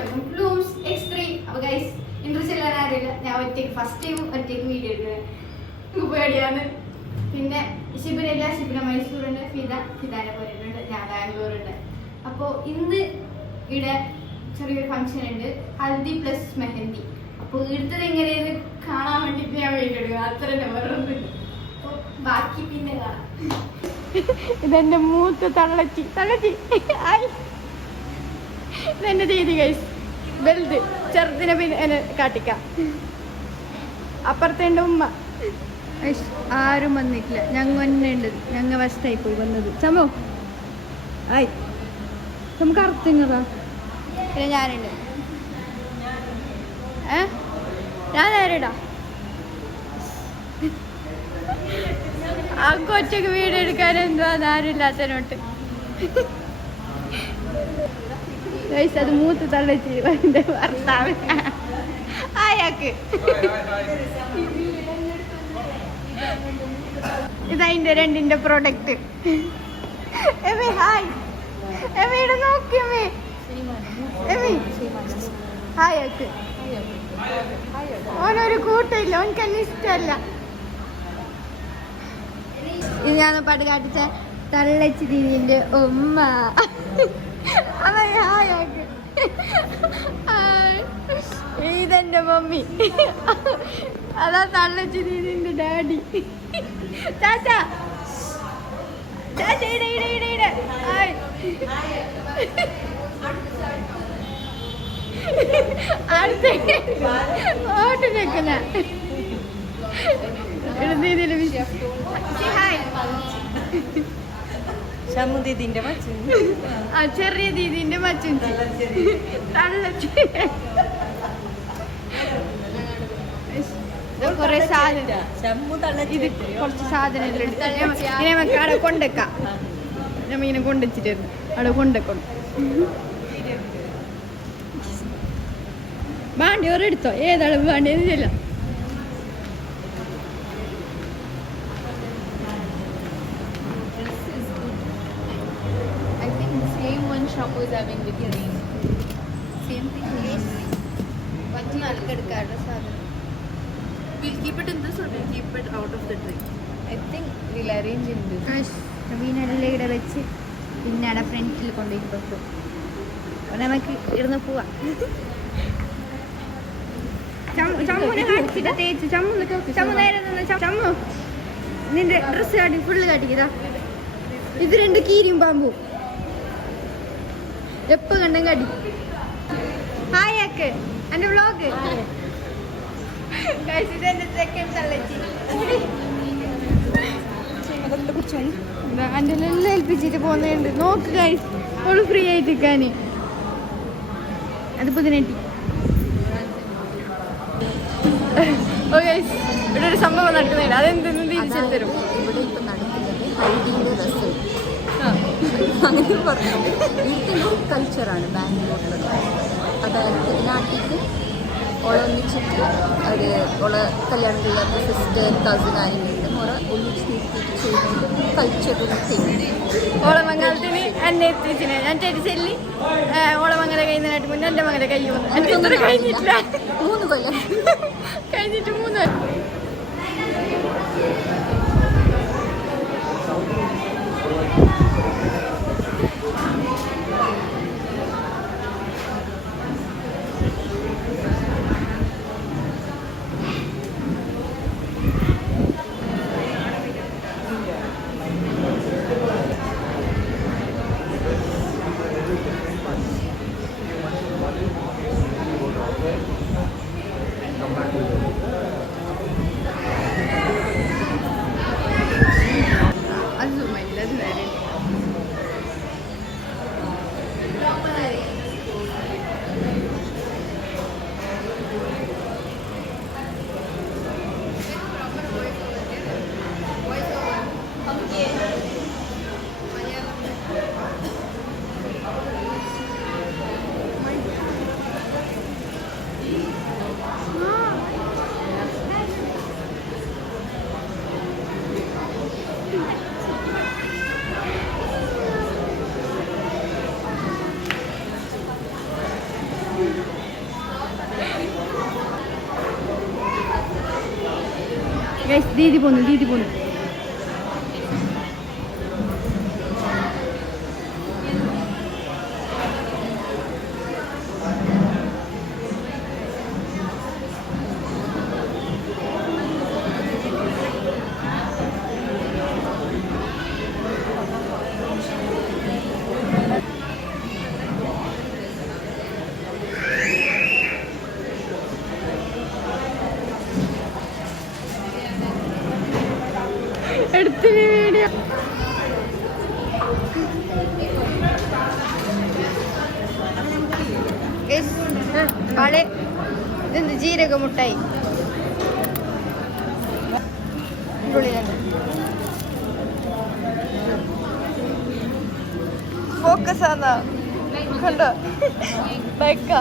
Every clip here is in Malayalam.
Welcome Bloom's X3. അപ്പോൾ ഗൈസ് ഇൻട്രസ്റ്റ് ഇല്ലാതെ അറിയില്ല, ഞാൻ ഒറ്റയ്ക്ക് ഫസ്റ്റ് ടൈം ഒറ്റയ്ക്ക് വീഡിയോ എടുക്കുന്നത് പേടിയാണ്. പിന്നെ ഷിബിനില്ല, ഷിബിന മൈസൂറുണ്ട്, ഫിദാനെ പോയിട്ടുണ്ട്, ഞാൻ ബാംഗ്ലൂരുണ്ട്. അപ്പോൾ ഇന്ന് ഇവിടെ ചെറിയൊരു ഫംഗ്ഷൻ ഉണ്ട്, ഹൽദി പ്ലസ് മെഹന്തി. അപ്പോൾ എടുത്തത് എങ്ങനെയെന്ന് കാണാൻ വേണ്ടിയിട്ട് ഞാൻ വീഡിയോ എടുക്കുക, അത്ര വേറൊന്നുമില്ല. അപ്പോൾ ബാക്കി പിന്നെ കാണാം. ഇതെന്റെ മൂത്ത് തള്ളച്ചി ഇതെന്റെ രീതി ഗൈസ്. വലുത് ചെറുതിനെ പിന്നെ കാട്ടിക്കാം. അപ്പുറത്തെ എൻ്റെ ഉമ്മ. ആരും വന്നിട്ടില്ല, ഞങ്ങ തന്നെ ഉണ്ട്. ഞങ്ങ വശത്തായി പോയി വന്നത്. ചമോ ആയി നമുക്ക് അറുത്തിങ്ങതാ. പിന്നെ ഞാനുണ്ട്. ഞാൻ നേരിടാ ആ കൊച്ചക്ക് വീഡിയോ എടുക്കാൻ എന്തുവാ ആരുമില്ലാത്തതിനോട്ട്. അത് മൂത്ത് തള്ളച്ച് എൻ്റെ ഭർത്താവ് അയാൾക്ക്. ഇതതിൻ്റെ രണ്ടിൻ്റെ പ്രൊഡക്റ്റ്. ഹായ് എവിടെ നോക്കിയമ്മേ. ഹായക്ക് ഓനൊരു കൂട്ടില്ല, ഓനക്ക് എന്നെ ഇഷ്ടമല്ല. ഇത് ഞാൻ പാട്ട് കാട്ടിച്ച തള്ളച്ചി ദീദിന്റെ ഉമ്മ. ഹായക്ക് ഇതെന്റെ മമ്മി. അതാ തള്ളച്ചി ദീദിന്റെ ഡാഡി. ചാച്ചാ ചാച്ച ഇട ഇട ഇട ഇട. ഓട്ട് നിൽക്കുന്ന ചെറിയ ദീദിന്റെ മച്ചും കൊറേ സാധനം. ഇത് കുറച്ച് സാധനം ഇതിലുണ്ട്. അവിടെ കൊണ്ടേക്കാം. നമ്മ ഇങ്ങനെ കൊണ്ടുവച്ചിട്ടായിരുന്നു, അവിടെ കൊണ്ടേക്കണം. വേണ്ടി ഒരെടുത്തോ, ഏതാണ് വേണ്ടിയെന്ന് ചെല്ല. We'll keep it in this or we'll keep it out of the tray? I think we'll arrange in this. വീനെല്ലാം ഇവിടെ വെച്ച് പിന്നെ അവിടെ ഫ്രണ്ടിൽ കൊണ്ടുപോയി വെക്കും. നമുക്ക് ഇരുന്ന് പോവാം. ചമ്മുനെ കാണിച്ചിട്ട് തേച്ച് ചമ്മു നേരെ നിന്ന് ചമ്മു നിന്റെ ഡ്രസ്സ് കാട്ടി ഫുള്ള് കാട്ടിക്കതാ. ഇത് രണ്ട് കീരിയും പാമ്പും എപ്പോ കണ്ടും കാട്ടി. ഹായ് ആക്ക് എന്റെ വ്ളോഗ്. ഇതെന്റെ സെക്കൻഡ് തള്ളച്ചി. എൻ്റെ എല്ലാം ഏൽപ്പിച്ചിട്ട് പോകുന്നുണ്ട്. നോക്ക് ഗൈസ്, ഓള് ഫ്രീ ആയിട്ട് നിൽക്കാന്. അത് പുതിനെട്ടി. ഓക്കെ, ഇവിടെ ഒരു സംഭവം നടക്കുന്നില്ല, അതെന്തെന്ന് തിരിച്ചു തരും. ഇവിടെ ഇപ്പം നടക്കുന്നത് ഹൽദിയുടെ രസം. അങ്ങനെ പറഞ്ഞു, ഇതൊരു കൾച്ചറാണ് ബാംഗ്ലൂരിലുള്ളത്. അതായത് നാട്ടിലേക്ക് ഒന്നിച്ചിട്ട് ഒരു ഓളെ കല്യാണം ചെയ്യാത്ത സിസ്റ്റർ കസിൻ ആയിരുന്നു ഓളെ ഒന്നിച്ച് നിർത്തിയിട്ട് ചെയ്യുന്നത് കൾച്ചറൽ തിങ്. ഓളമംഗലത്തിന് എന്നെ എത്തിച്ചിന് ഞാൻ ചെല്ലി ഓളമംഗല കഴിയുന്നതിനായിട്ട് മുന്നേ എൻ്റെ മകനെ കഴിയുമെന്ന് കഴിഞ്ഞിട്ടില്ല. 3 കൊല്ലം കഴിഞ്ഞിട്ട് 3 കൊല്ലം. ദീദി പോന്നു എടുത്തിന് വീഡിയോ ആളെ ഇതെന്ത് ജീരക മുട്ടായി ഫോക്കസ് ആണോ കണ്ടോ ബൈക്ക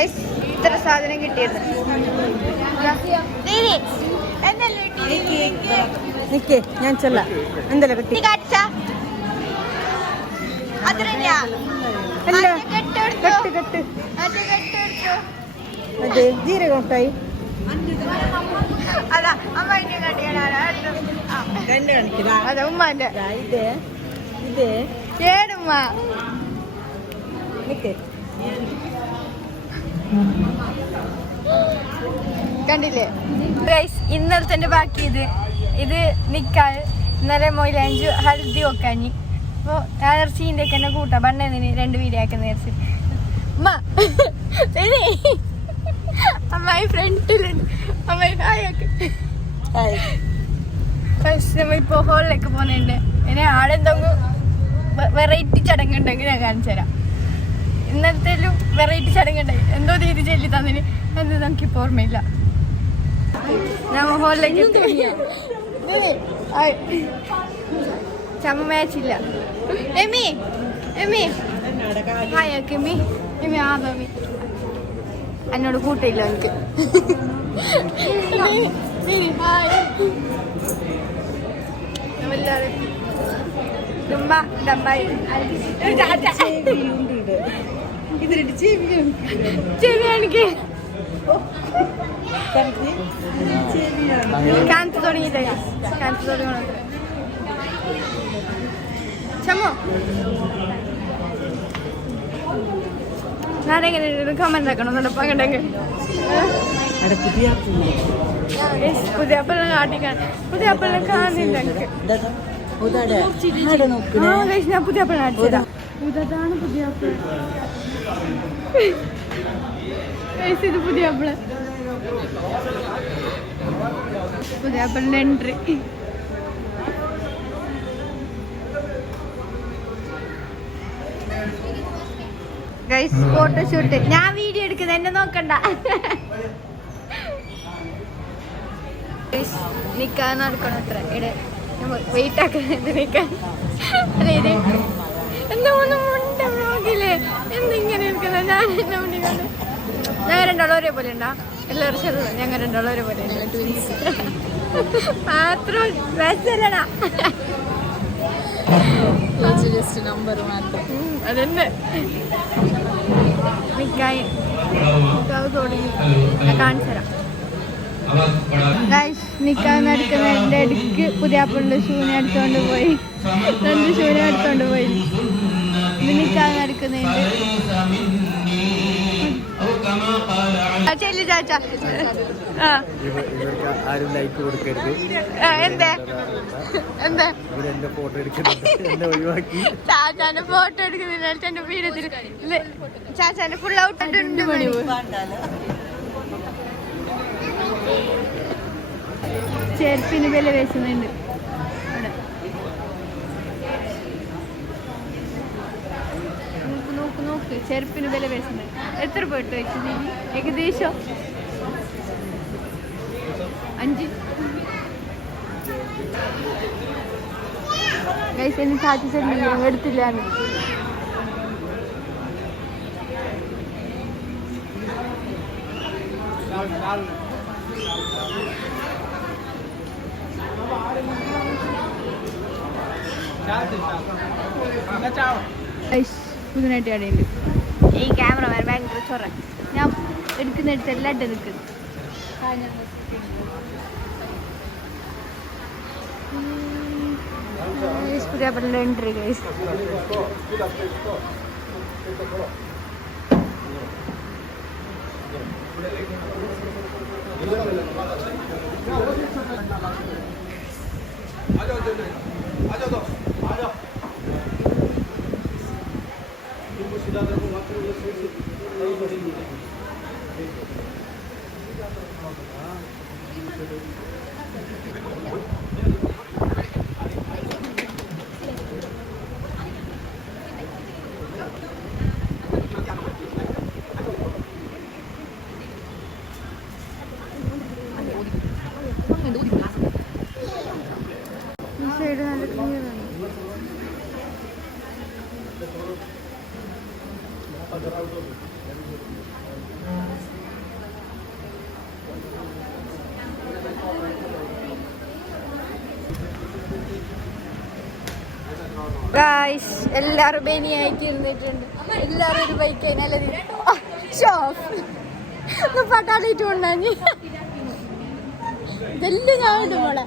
ഇത്ര സാധനം കിട്ടിയത് നിക്കേ ഞാൻ ചെല്ല എന്തല്ല കിട്ടി അതെ ജീരക മുട്ടായി അതാ അമ്മ അതാ ഉമ്മാന്റെ ഇതേ ഇതേ ഏടുമ്മ നിക്കേ കണ്ടില്ലേ ഗൈസ് ഇന്നലത്തെ ബാക്കി ഇത് നിക്കാൻ ഇന്നലെ മൊയിലാഞ്ചു ഹൽദി വെക്കാഞ്ഞി അപ്പോൾ ഇറച്ചീൻ്റെ ഒക്കെ തന്നെ കൂട്ടാം ബണ്ണതിന് 2 വീഡിയോ ആക്കുന്ന നേരത്തെ അമ്മായി ഫ്രണ്ടിലുണ്ട് അമ്മായി ഹായൊക്കെ നമ്മളിപ്പോൾ ഹോളിലേക്ക് പോകുന്നുണ്ട് ഇനി ആടെന്തെങ്കിലും വെറൈറ്റി ചടങ്ങുണ്ടെങ്കിൽ ഞാൻ കാണിച്ചു തരാം ഇന്നലത്തേലും വെറൈറ്റി ചടങ്ങുണ്ടായി എന്തോ രീതി ചൊല്ലി തന്നിന് എന്ത് നമുക്കിപ്പോൾ ഓർമ്മയില്ല ഞാൻ ഹോളിലേക്ക് ചമ്മ മാച്ചില്ല എമി എമി ഹായൊക്കെ എമി എമി ആദമി എന്നോട് കൂട്ടില്ല എനിക്ക് ചെവിയാണെങ്കിൽ കാന്ത് തുടങ്ങിയിട്ടേ കാന്ത് തുടങ്ങണം ചമ്മോ ഞാനെങ്ങനെ കമന്റ് ആക്കണം എന്നോടൊപ്പം കണ്ടെങ്കിൽ പുതിയ അപ്പളെല്ലാം കാട്ടിക്കാണ് പുതിയ അപ്പളെല്ലാം കാണുന്നില്ല എനിക്ക് ഞാൻ പുതിയ അപ്പളെ കാണിച്ചതാണ് ഇതാണ് പുതിയ അപ്പള ഇത് പുതിയ അപ്പള് പുതിയ അപ്പളിന്റെ എൻട്രി ഗൈസ് ഫോട്ടോഷൂട്ട് ഞാൻ വീഡിയോ എടുക്കുന്നത് എന്നെ നോക്കണ്ട നിക്കാൻ നടക്കണം അത്ര ഇവിടെ വെയിറ്റ് ആക്കുന്നത് നിക്കാൻ അല്ലേ എന്താ ഒന്നും മുണ്ട നോക്കില്ലേ എന്തിങ്ങനെ ഇരിക്കുന്ന ഞാൻ എന്നെ മുണ്ടിക്കൊണ്ട് ഞങ്ങൾ രണ്ടാളും ഒരേപോലെ ഉണ്ടാ എല്ലാവരും ചെറുതാണ് ഞങ്ങൾ രണ്ടാളും ഒരേപോലെ മാത്രം വെച്ചല്ലടാ ജസ്റ്റ് നമ്പർ മാത്രം അതന്നെ മിക്കായി തുടങ്ങി ഞാൻ കാണിച്ചു തരാം നിക്കാൻ നടക്കുന്നതിൻ്റെ ഇടയ്ക്ക് പുതിയ ആപ്പിളിൻ്റെ ഷൂനെ എടുത്തോണ്ട് പോയി 2 ഷൂനെ എടുത്തോണ്ട് പോയി ഇത് നിക്കാൻ നടക്കുന്നതിൻ്റെ ചെല്ലി ചാച്ച ആരും ലൈക്ക് കൊടുക്കരുത് എന്താ എന്താ എന്റെ ഫോട്ടോ എടുക്കുന്നുണ്ട് എന്നെ ഒഴിവാക്കി ചാച്ചാന്റെ ഫോട്ടോ എടുക്കുന്നില്ല എന്റെ വീടത്തിൽ ചാച്ചാന്റെ ഫുൾ ഔട്ട് 2 മണി ചെരുപ്പിന് വില വെച്ചുന്നുണ്ട് അവിടെ നോക്ക് നോക്ക് ചെരുപ്പിന് വില വെച്ചുന്നുണ്ട് എത്ര പോയിട്ട് വെച്ചു നീ ഏകദേശം 5 ഗൈസ് എന്നെ സാധിച്ചിട്ടില്ല എടുത്തില്ലാന്ന് പുതിനായിട്ട് കടയുണ്ട്. ഈ ക്യാമറമാൻ ഭയങ്കര ചൊറ. ഞാൻ എടുക്കുന്നിടത്ത് എല്ലാം ഇട്ട് നിൽക്കുന്നു. Entry guys. ഈ സൈഡ് നല്ല ക്ലിയർ ആണ്. ഗായ്സ് എല്ലാരും ബനിയായിട്ട് ഇരുന്നിട്ടുണ്ട്. എല്ലാരും ഒരു ബൈക്ക് കഴിഞ്ഞാൽ പട്ടാളിട്ട് കൊണ്ടാഞ്ഞ് ഇതെല്ലാം ഞാൻ മോളെ.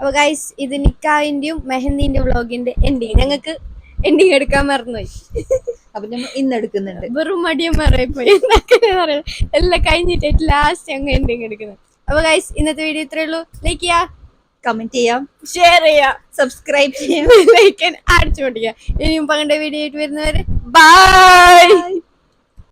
അപ്പൊ ഗൈസ് ഇത് നിക്കാഹിന്റെയും മെഹന്തിന്റെ വ്ളോഗിന്റെ എൻഡിങ്. ഞങ്ങൾക്ക് എൻഡിങ് എടുക്കാൻ മറന്നുപോയി. അപ്പൊ നമ്മൾ ഇന്ന് എടുക്കുന്നുണ്ട്. വെറും മടിയന്മാരായി പോയി. എല്ലാം കഴിഞ്ഞിട്ട് ലാസ്റ്റ് ഞങ്ങൾ എൻഡിങ് എടുക്കുന്നത്. അപ്പൊ ഗൈസ് ഇന്നത്തെ വീഡിയോ ഇത്രേ ഉള്ളൂ. ലൈക്ക് ചെയ്യാ, കമന്റ് ചെയ്യാം, ഷെയർ ചെയ്യാം, സബ്സ്ക്രൈബ് ചെയ്യാം, ലൈക്ക് അടിച്ചു പൊട്ടിക്കുക. ഇനിയും പകണ്ട വീഡിയോ ആയിട്ട് വരുന്നവരെ ബൈ.